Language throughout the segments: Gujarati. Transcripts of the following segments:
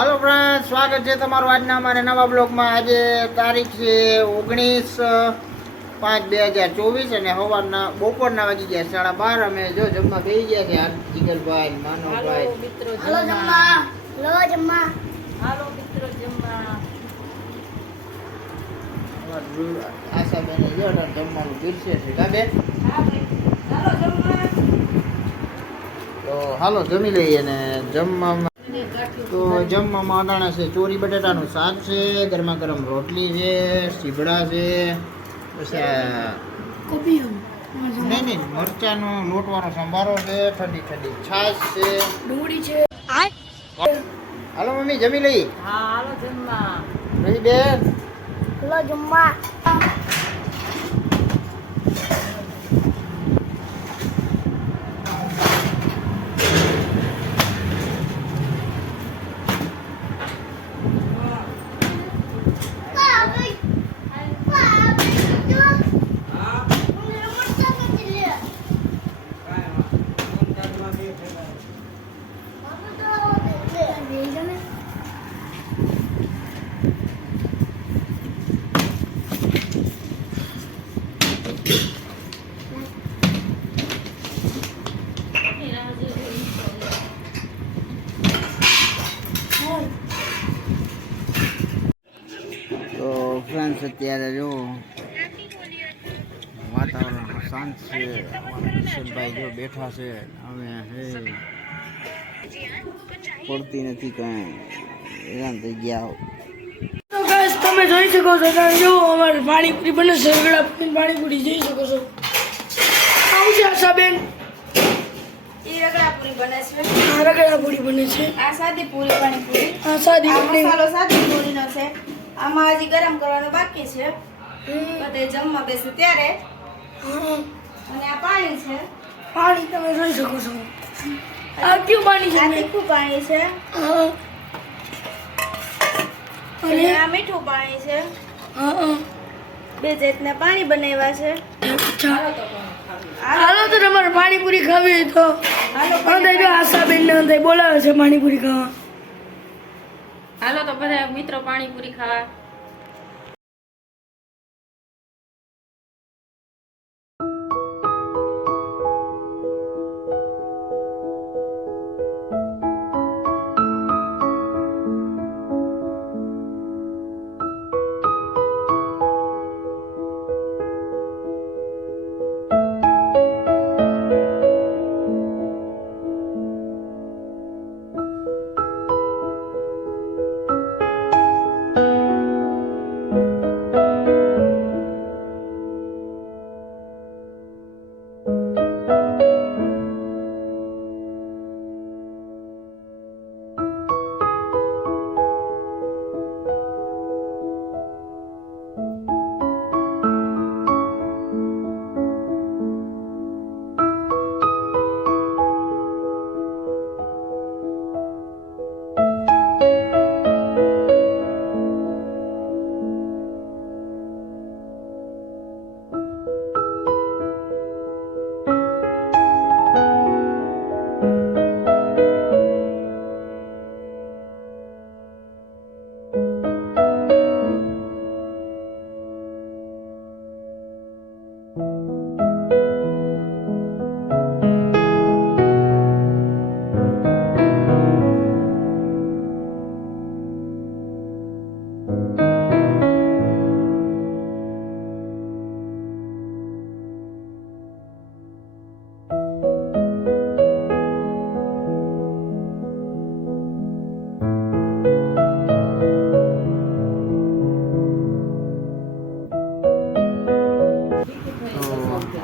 હાલો ફ્રેન્ડ, સ્વાગત છે તમારું આજના અમારા નવા બ્લોગમાં। આજે તારીખ છે 19/5/2024 અને સવારના બપોરના વાગી ગયા 12:30। અમે જો જમવા બેસી ગયા છે। આ જીગરભાઈ, માનવભાઈ, હાલો જમવા, હાલો જમવા, હાલો મિત્રો જમવા। આશાબેન જો જમવાનું પીરસે છે કાબે। હાલો જમવા। તો હાલો જમી લઈએ। અને જમવામાં તો જમવામાં અટાણા છે ચોરી બટાટાનું શાક છે, ગરમા ગરમ રોટલી છે, સીભડા છે, પછી નહીં મરચાનો લોટવાળો સંભારો છે, ઠંડી ઠંડી છાશ છે, ડુંગળી છે। હાલો મમ્મી જમી લઈ। હા હાલો જમવા। પછી બેન હાલો જમવા। તો ફ્રેન્ડ્સ અત્યારે જો વાતાવરણ શાંત છે। કિશનભાઈ જો બેઠા છે, અમે પડતી નથી કાંઈ, હેરાન થઈ ગયા। તો ગાઈસ તમે જોઈ શકો છો કે જો અમારે પાણીપુરી બને છે, રગડા પાણીપુરી જોઈ શકો છો। આવું છે આશાબેન, ઈ રગડા પૂરી બને છે। આ રગડા પૂરી બને છે, આ સાદી પૂરી પાણીપુરી। આ સાદી આ પૂરી। મસાલો સાદી પૂરીનો છે। આમાં હજી ગરમ કરવાનું બાકી છે, બધે જમવા બેસે ત્યારે। હા, અને આ પાણી છે, પાણી તમે જોઈ શકો છો। આ કયું પાણી છે? આ તીખું પાણી છે, હા, અને આ મીઠું પાણી છે। હા, બે જાતના પાણી બનાવ્યા છે। અચ્છા। હાલો તો તમારે પાણીપુરી ખાવી હોય તો અંદર જો આશાબેન ને અંદર બોલાવે છે પાણીપુરી ખાવા। હાલો તો બધા મિત્રો પાણીપુરી ખાવા।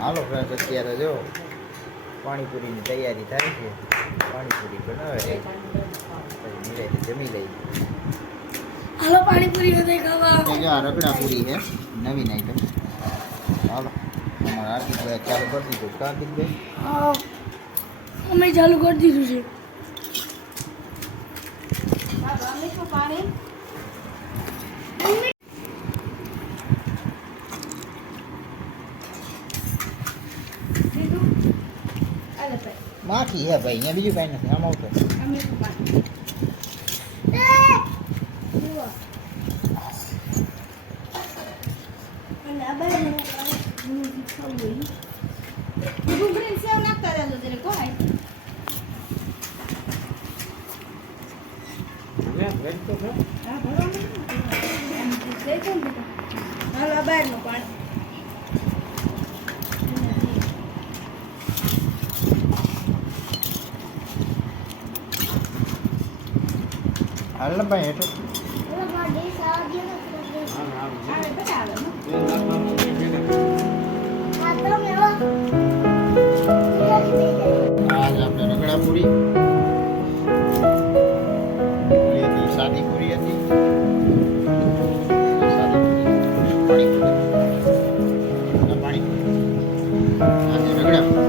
હાલો ફ્રેન્ડ, અત્યારે જો પાણીપુરીની તૈયારી થાય છે। પાણીપુરી બનાવે છે, નિરાંતે જમી લઈ। હાલો પાણીપુરી બધા ખાવા। જો આ રગડા પૂરી છે, નવીન આઈટમ। હાલો અમારા આર્થિકભાઈ ચાલુ કરી દીધું। કાર્તિકભાઈ હા, અમે ચાલુ કરી દીધું છે। મીઠું પાણી, માખી હે ભાઈ, અહીંયા બીજું કાંઈ નથી। આમ આવતો મીઠું પાણી। હાલો આ બહારનું પાણી હાલ ને ભાઈ હેઠો આજ આપણે રગડા પૂરી હતી સાદી પૂરી હતી સાદી પૂરી પાણી આજે રગડા એમાં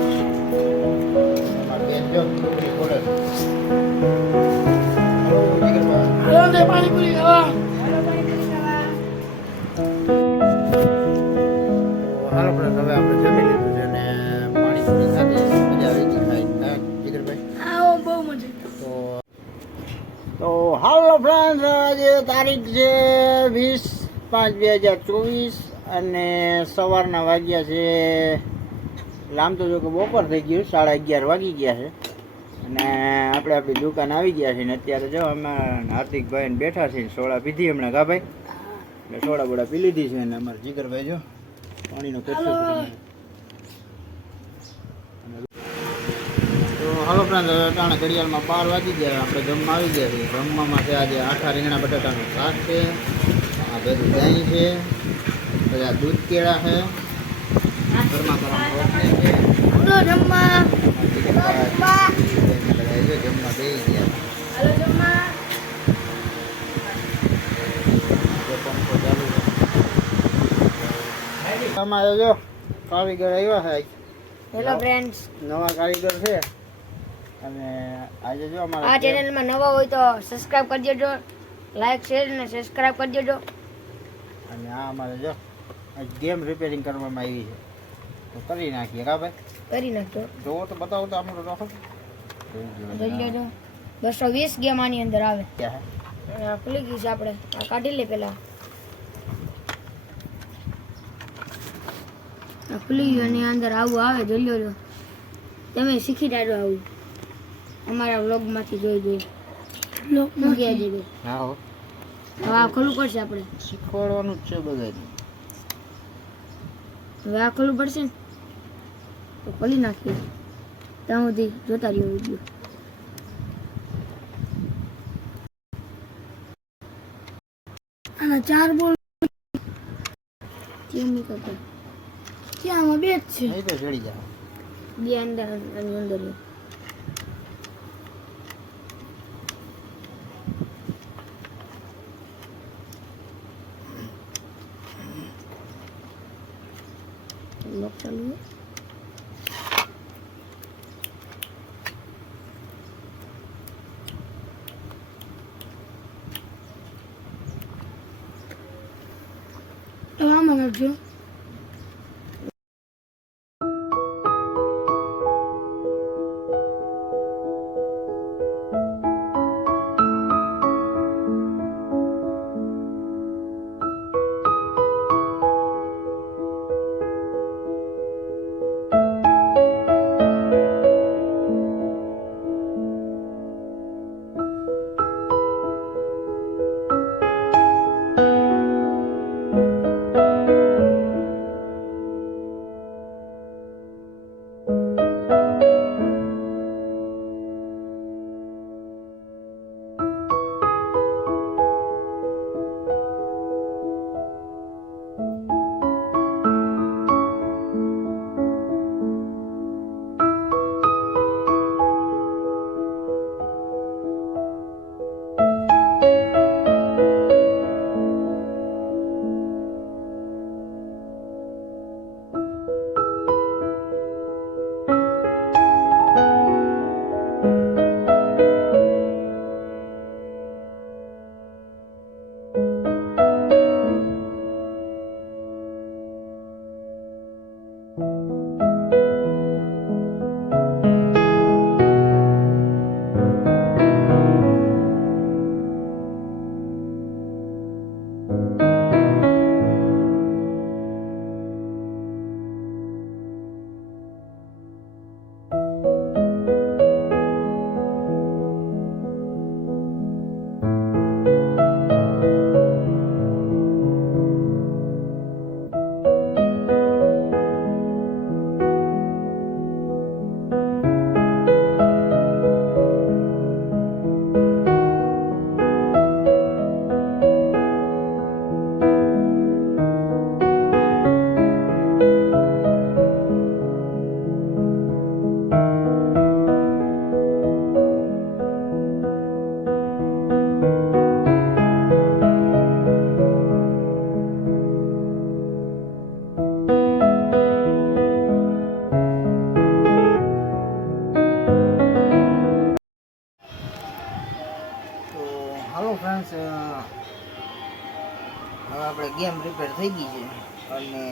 બેન જો પૂરી ખોલે હાલો તે પાણીપુરી ખાવા. હાલો પણ હવે આપણે જમી લીધું છે અને પાણીપુરી સાથે મજા આવી ગઈ ખાઈ જીગરભાઈ આવો બહુ મજા તો હાલો ફ્રેન્ડ આજે તારીખ છે 20/5/2024 અને સવારના વાગ્યા છે આમ તો જો કે બપોર થઈ ગયું 11:30 વાગી ગયા છે અને આપણે આપણી દુકાન આવી ગયા છીએ ને અત્યારે જો અમે હાર્દિકભાઈ ને બેઠા છીએ સોડા પીધી હમણાં કા ભાઈ એટલે સોડા બોડા પી લીધી છે અને અમારા જીગરભાઈ જો પાણીનો કચરો તો હાલો ફ્રેન્ડ ટાણે ઘડિયાળમાં 12 વાગી ગયા આપણે જમવા આવી ગયા છીએ જમવામાં છે આજે આઠા રીંગણા બટાટાનું શાક છે આ ભેગું દહીં છે પછી આ દૂધ કેળા છે ગરમા ગરમ રોટલી છે જમવા. જમવા બેસી ગયા હાલો જમવા. પંખો ચાલુ છે અમારે જો કારીગર આવ્યા છે હેલો ફ્રેન્ડ્સ, નવા કારીગર છે અને આજે જો આ અમારા ચેનલમાં નવા હોય તો સબસ્ક્રાઇબ કરી દેજો, લાઈક શેર અને સબસ્ક્રાઇબ કરી દેજો. અને આ અમારે જો ગેમ રિપેરિંગ કરવામાં આવી છે તો કરી નાખીએ કા ભાઈ કરી નાખજો. જોવો તો બતાવો તો આપણે રાખો જોઈ લેજો 220 ગેમ આની અંદર આવે. ક્યાં અને આ ખુલી ગઈ છે, આપણે આ કાઢી લે પેલા. આ ખુલી ગયું અને અંદર આવું આવે, જોઈ લેજો. તમે શીખી જાજો આવું અમારા વ્લોગમાંથી જોઈ મૂકી દેજો. હા હો હવે આ ખોલવું પડશે આપણે. શીખવાડવાનું જ છે બધાને હવે આ ખોલવું પડશે ને તો ખોલી નાખીએ. ત્યાં સુધી જોતા રહ્યો વિડીયો. આના 4 બોલ કેમ નીકળતો ત્યાં આમાં 2 જ છે. નહીં તો ચડી જાય 2 અંદર અને અંદર છે. લોક ચાલુ છે. હવે આમાં નાખજો. હાલો ફ્રેન્ડ્સ, હવે આપણે ગેમ રિપેર થઈ ગઈ છે અને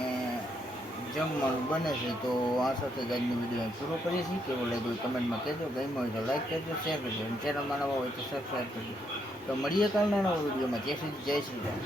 જમવાનું બને છે. તો આ સાથે જ આજનો વિડીયો પૂરો કરીએ છીએ. કેવો લાગ્યો કમેન્ટમાં કહેજો. ગમ્યો હોય તો લાઈક કરજો, શેર કરજો અને ચેનલમાં નવા હોય તો સબસ્ક્રાઈબ કરજો. તો મળીએ કાલના નવા વિડીયોમાં. જય શ્રી રામ.